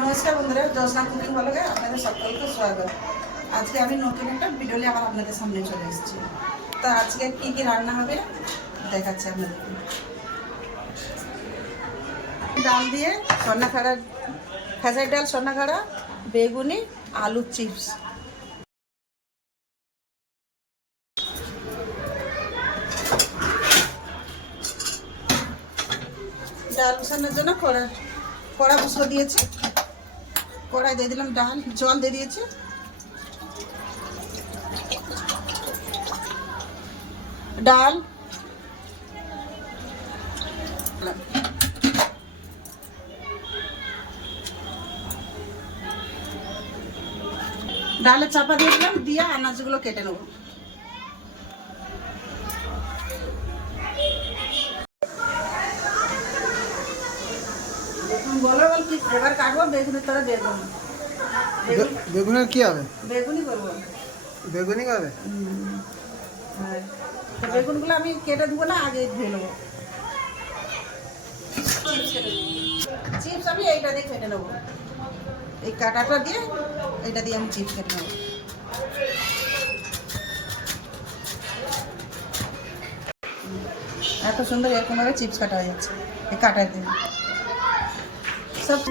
নমস্কার বন্ধুরা, জোসনা কুকিং ব্লগে আপনাদের সকলকে স্বাগত। আজকে আমি নতুন একটা ভিডিও নিয়ে আবার আপনাদের সামনে চলে এসেছি। তো আজকে কি কি রান্না হবে দেখাচ্ছি আপনাদেরকে। ডাল দিয়ে সন্না খাড়া খেসার ডাল, সন্না খাড়া, বেগুনি আলু চিপস। ডাল বসানোর জন্য কড়া কড়া বসিয়ে দিয়েছি। কড়াই দিয়ে দিলাম, ডাল, জল দিয়ে দিয়েছি। ডাল। ডালে চাপা দিয়ে দিলাম, দিয়ে আনাজগুলো কেটে নেব। বেগুনের তলা বেগুন। বেগুন বেগুনের কি হবে? বেগুনই করব। বেগুনি হবে? হ্যাঁ বেগুনগুলো আমি কেটে দেবো না আগে ধুয়ে নেব। চিপস আমি এইটা দিয়ে কেটে নেব। এই কাটাটা দিয়ে এইটা দিয়ে আমি চিপস কেটে নেব। এত সুন্দর এরকমভাবে চিপস কাটা হয়ে যাচ্ছে এই কাটার দিয়ে সব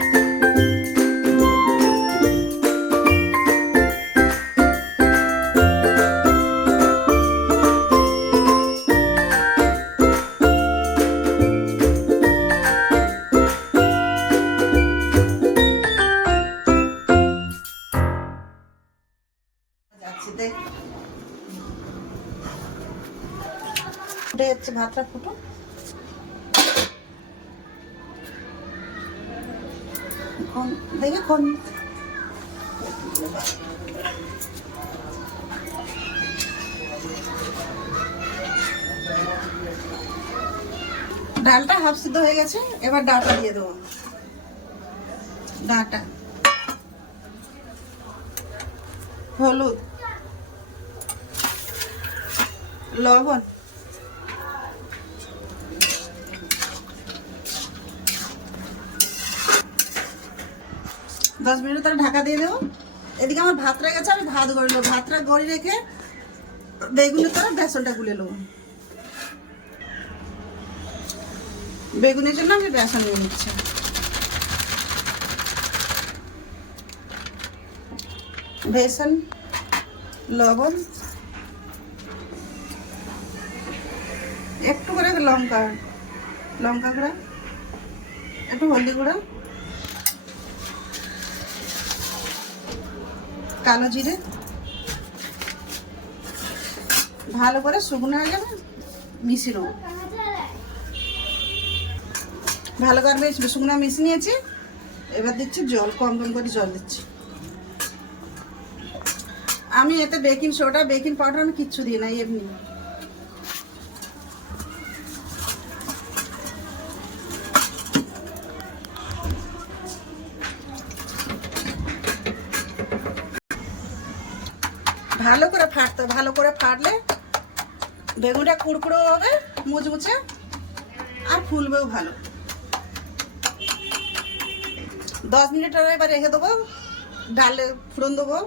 যাচ্ছি দেখ। ফুটে। যাচ্ছে ভাতটা ফুটো এখন দেখে কোন ডালটা হাফ সিদ্ধ হয়ে গেছে, এবার ডাটা দিয়ে দেবো। ডাটা হলুদ। লবণ। দশ মিনিট তারা ঢাকা দিয়ে দেবো। এদিকে আমার ভাতটা গেছে, আমি ভাত গড়ে নেব ভাতটা গড়ি রেখে বেগুনের তারা বেসনটা গুলে নেব। বেগুনের জন্য আমি বেসন নিয়ে নিচ্ছি। বেসন, লবণ, একটু করে লঙ্কা লঙ্কা গুঁড়া, একটু হলদি গুঁড়া কালো জিরে। ভালো করে শুকনো হয়ে যাবে মিশিয়ে নেব। ভালো করে শুকনো মিশিয়ে নিয়েছি। এবার দিচ্ছি জল, কম কম করে জল দিচ্ছি। আমি এতে বেকিং সোডা, বেকিং পাউডার আমি কিচ্ছু দিই না, এমনি ভালো করে ফাটতে ভালো করে ফাটলে বেগুনটা কুড়কুড়ো হবে, মুচমুচে, আর ফুলবেও ভালো। দশ মিনিট এবার রেখে দেবো, ডালে ফুরন দেবো।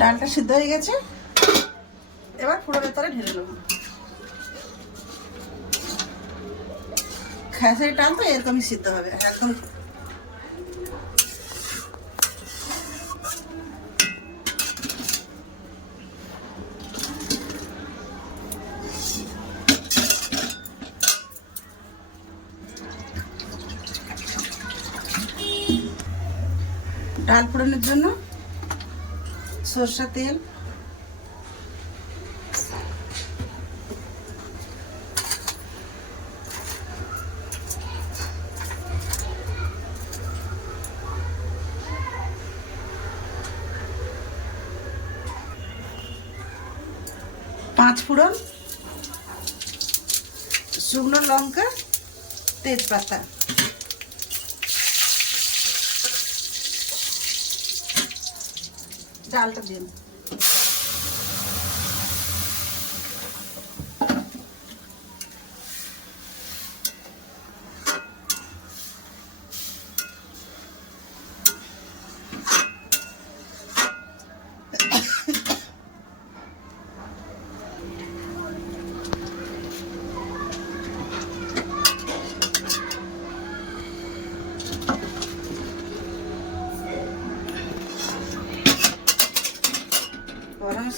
ডালটা সিদ্ধ হয়ে গেছে, এবার ফুরনের তরে ঢেলে নেব খেসারি ডাল তো এরকমই সিদ্ধ হবে একদম। ডাল ফোড়নের জন্য সরষা তেল। পাঁচ ফোড়ন শুকনো লঙ্কা তেজপাতা। ডালটা দিন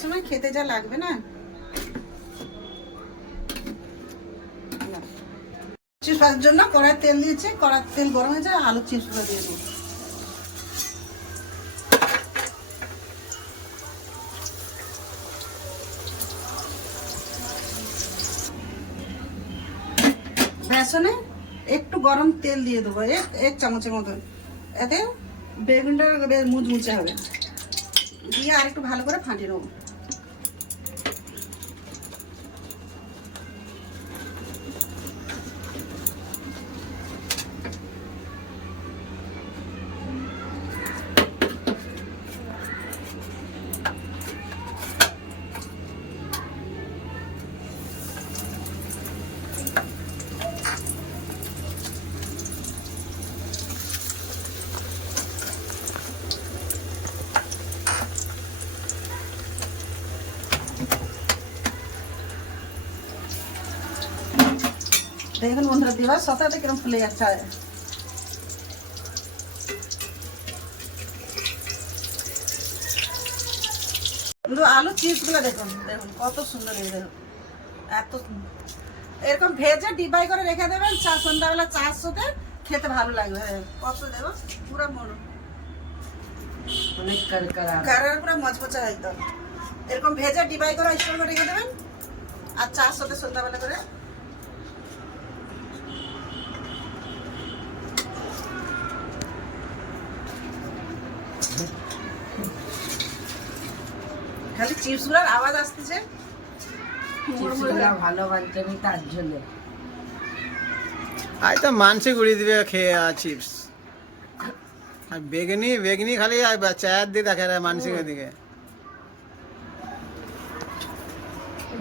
সময় খেতে যা লাগবে না? চিপস জন্য কড়াই তেল দিয়েছে কড়াই তেল গরম হয়েছে, আলু চিপসগুলো দিয়ে দিই। বেসনে একটু গরম তেল দিয়ে দেবো, এক এক চামচের মতন। এতে বেগুনটা মুচমুচে হবে। দিয়ে আর একটু ভালো করে ফাটিয়ে নেব। দেখুন বন্ধুরা দিবার সাথে সাথে কিরম ফুলে যাচ্ছে কিন্তু আলু চিপসগুলো দেখুন দেখুন কত সুন্দর এই দেখুন এত এরকম ভেজে ডিবাই করে রেখে দেবেন চা সন্ধ্যাবেলা চার সাথে খেতে ভালো লাগবে হ্যাঁ, কত দেবো পুরো মরু। অনেক করকরা কারের পুরো মচমচা একদম। এরকম ভেজে ডিবাই করে স্টোর করে রেখে দেবেন আর চার সাথে সন্ধ্যাবেলা করে খালি চিপসগুলোর আওয়াজ আসতেছে। ভালো বানতে তার জন্য। আজ তো মানসি গুড়ি দিবে খেয়ে আর চিপস। আর বেগনি বেগনি খালি আর চায়ের দিয়ে দেখে রে মানসিক দিকে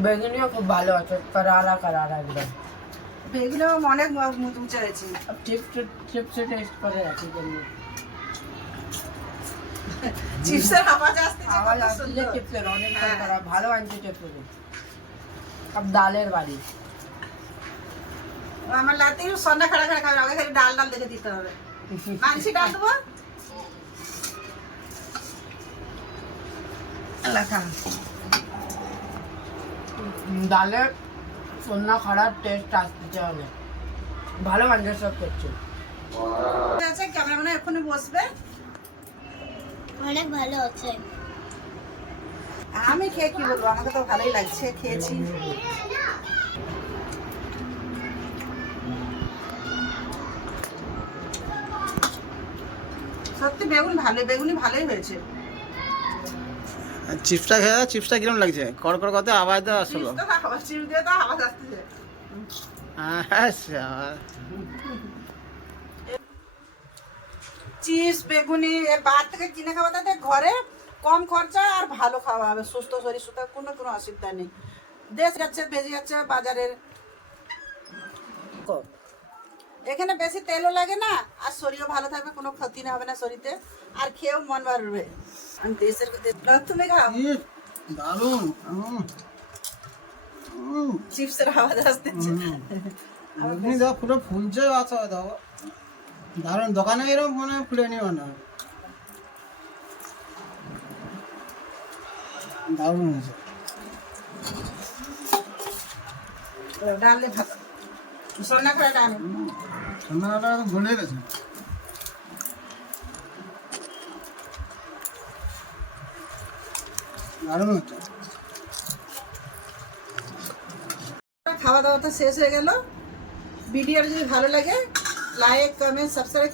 বেগুনিও খুব ভালো আছে করারা করারা একদম। এগুলো অনেক মুচমুচে হয়েছে চিপস চিপস টেস্ট করে আছে জন্য চিপসের আওয়াজ আসতেছে আসছে। চিপসের অনেক হ্যাঁ। করকরা ভালো আনছে সব ডালের বাড়ি। আমার লাতি সন্ধ্যা খাড়া খাড়া খাবে আগে খালি ডাল ডাল দেখে দিতে হবে। মানসি ডাল দেবো? ডালের সন্না খাড়ার টেস্ট আসছে অনেক ভালো আনছে সব করছে আছে ক্যামেরাম্যান এক্ষুনি বসবে। অনেক ভালো হচ্ছে আমি খেয়ে কি বলব? আমাকে তো ভালোই লাগছে খেয়েছি। সত্যি বেগুন ভালো বেগুনি ভালোই হয়েছে। চিপসটা খেয়ে চিপসটা কিরম লাগছে? কড় কড় কত আওয়াজ তো আসলো। চিপস তো দিয়ে তো আওয়াজ আসতেছে। আচ্ছা চিপস বেগুনি বাদ থেকে কিনে খাওয়া তাতে ঘরে কম খরচা আর ভালো খাওয়া হবে। সুস্থ শরীর সুস্থ কোনো কোনো অসুবিধা নেই। দেশ যাচ্ছে বেজে যাচ্ছে বাজারের এখানে বেশি তেলও লাগে না আর শরীরও ভালো থাকবে কোনো ক্ষতি না হবে না শরীরে আর খেয়েও মন বাড়বে। আমি দেশের তুমি খাও। উম, চিপসের আওয়াজ আসতেছে। ফুলছে আছে দাও। দারুণ দোকানে এরকম মনে হয় ফুলে নিও না। দারুণ হয়েছে। ডালে ভাত। সন্ধ্যা করে ডাল। সন্ধ্যাবেলা গলে গেছে। দারুণ হচ্ছে খাওয়া দাওয়া তো শেষ হয়ে গেল। ভিডিওটা যদি ভালো লাগে लाइक कमेंट सब्सक्राइब